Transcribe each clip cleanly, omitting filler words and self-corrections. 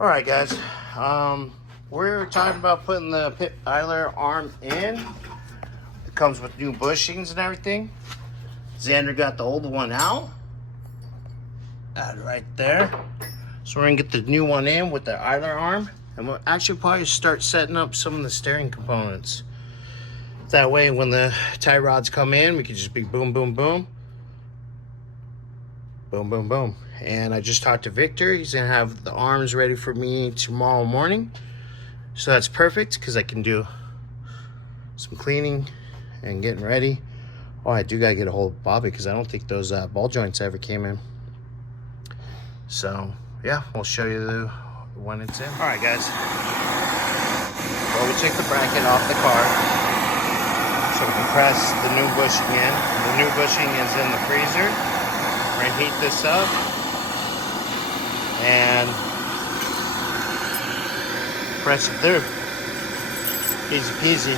All right, guys. We're talking about putting the pit idler arm in. It comes with new bushings and everything. Xander got the old one out. That right there. So we're gonna get the new one in with the idler arm, and we'll actually probably start setting up some of the steering components. That way, when the tie rods come in, we can just be boom, boom, boom. Boom, boom, boom. And I just talked to Victor. He's gonna have the arms ready for me tomorrow morning. So that's perfect because I can do some cleaning and getting ready. Oh, I do gotta get a hold of Bobby because I don't think those ball joints ever came in. So yeah, we'll show you when it's in. All right, guys. Well, we took the bracket off the car so we can press the new bushing in. The new bushing is in the freezer. We're gonna heat this up and press it through. Easy peasy,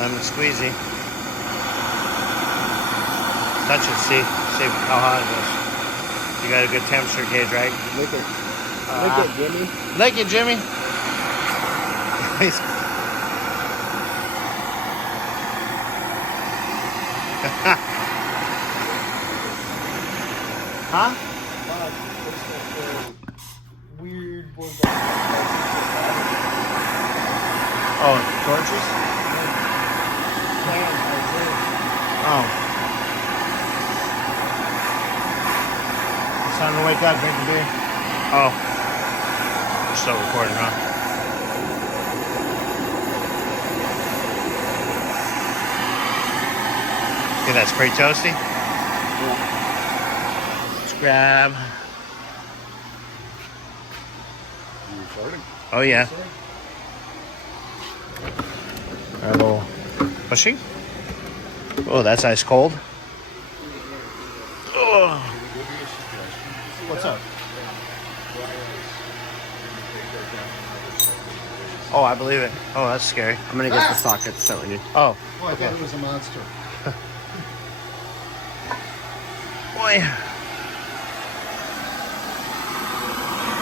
lemon squeezy. Touch it, see how hot it is. You got a good temperature gauge, right? Lick it, Jimmy. Lick it, Jimmy. Huh? Weird ones. Oh, torches? Oh. It's time to wake up, drink a beer. Oh. We're still recording, huh? Okay, that's pretty toasty. Yeah. Let's grab. You recording? Oh, yeah. Our little bushing. Oh, that's ice cold. Oh. What's up? Oh, I believe it. Oh, that's scary. I'm gonna get the sockets so we need. Oh. Oh, I thought it was a monster. Boy.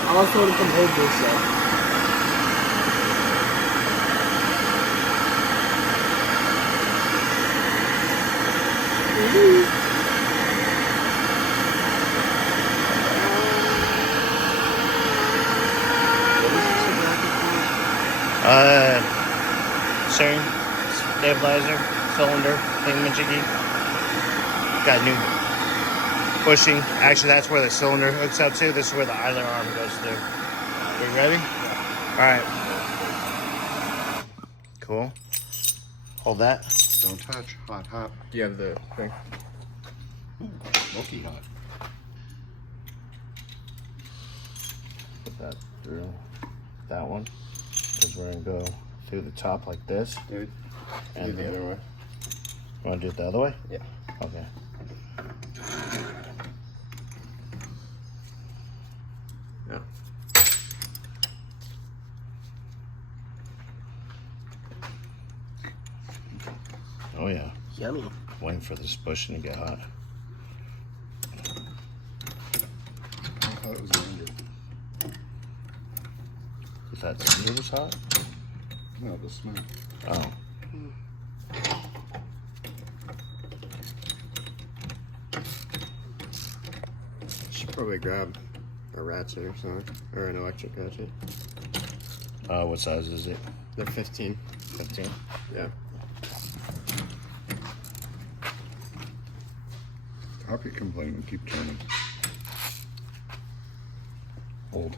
I also want to come hold this up. Steering, stabilizer, cylinder, thingamajiggy. Got new bushing. Actually, that's where the cylinder hooks up to. This is where the idler arm goes through. Are you ready? All right. Cool. Hold that. Don't touch. Hot, hot. Do you have the thing? Ooh, smoky hot. Put that through that one. Because we're going to go through the top like this. Dude, And do the other way. You want to do it the other way? Yeah. Okay. Yeah. Oh, yeah. Yummy. Waiting for this bushing to get hot. I thought it was under. Is that cylinder was hot? No, the smoke. Oh. Should probably grab a ratchet or something, or an electric ratchet. What size is it? They're 15. 15? Yeah. Stop your complaining. Keep turning. Hold.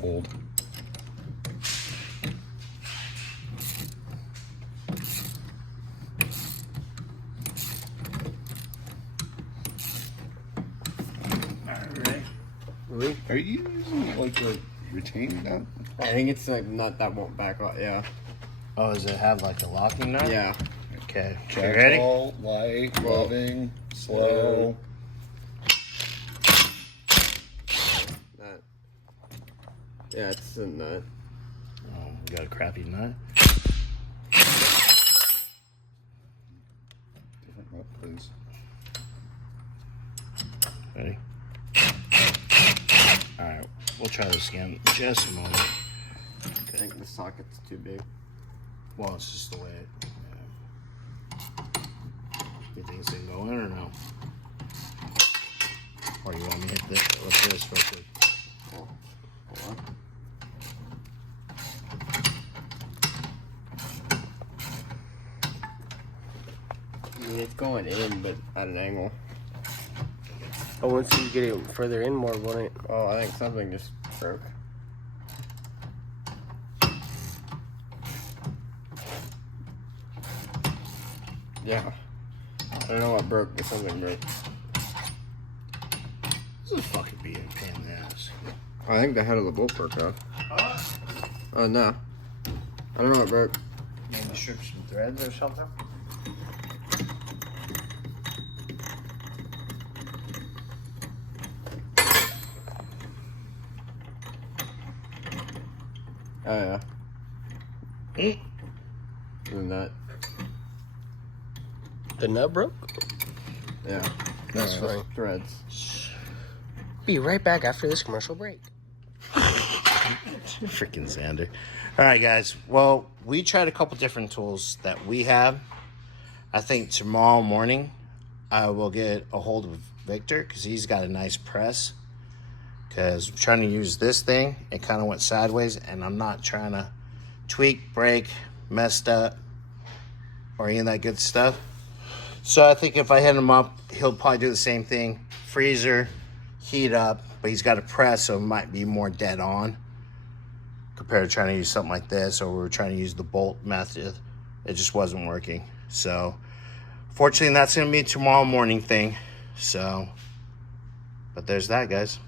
Hold. Really? Are you using like a retaining nut? I think it's a nut that won't back off. Yeah. Oh, does it have like a locking nut? Yeah. Okay. You ready? Gentle, light, loving, slow. Nut. Yeah, it's a nut. Oh, we got a crappy nut. Different nut, please. Ready? Alright, we'll try this again in just a moment. I think the socket's too big. Well, it's just the way it. You think it's gonna go in or no? Or you want me to hit this with this real quick? Oh, hold on. I mean, it's going in, but at an angle. Oh, once you get it further in more, won't it? Oh, I think something just broke. Yeah. I don't know what broke, but something broke. This is fucking being a pain in the ass. I think the head of the bolt broke off. Oh, no. I don't know what broke. Maybe strip some threads or something? Oh, yeah. Mm. The nut. The nut broke? Yeah. That's funny. Threads. Be right back after this commercial break. Freaking Xander. All right, guys. Well, we tried a couple different tools that we have. I think tomorrow morning I will get a hold of Victor because he's got a nice press. Because I'm trying to use this thing, it kind of went sideways, and I'm not trying to tweak, break, messed up, or any of that good stuff. So I think if I hit him up, he'll probably do the same thing. Freezer, heat up, but he's got a press, so it might be more dead on compared to trying to use something like this, or we were trying to use the bolt method. It just wasn't working. So fortunately, that's going to be a tomorrow morning thing. So, but there's that, guys.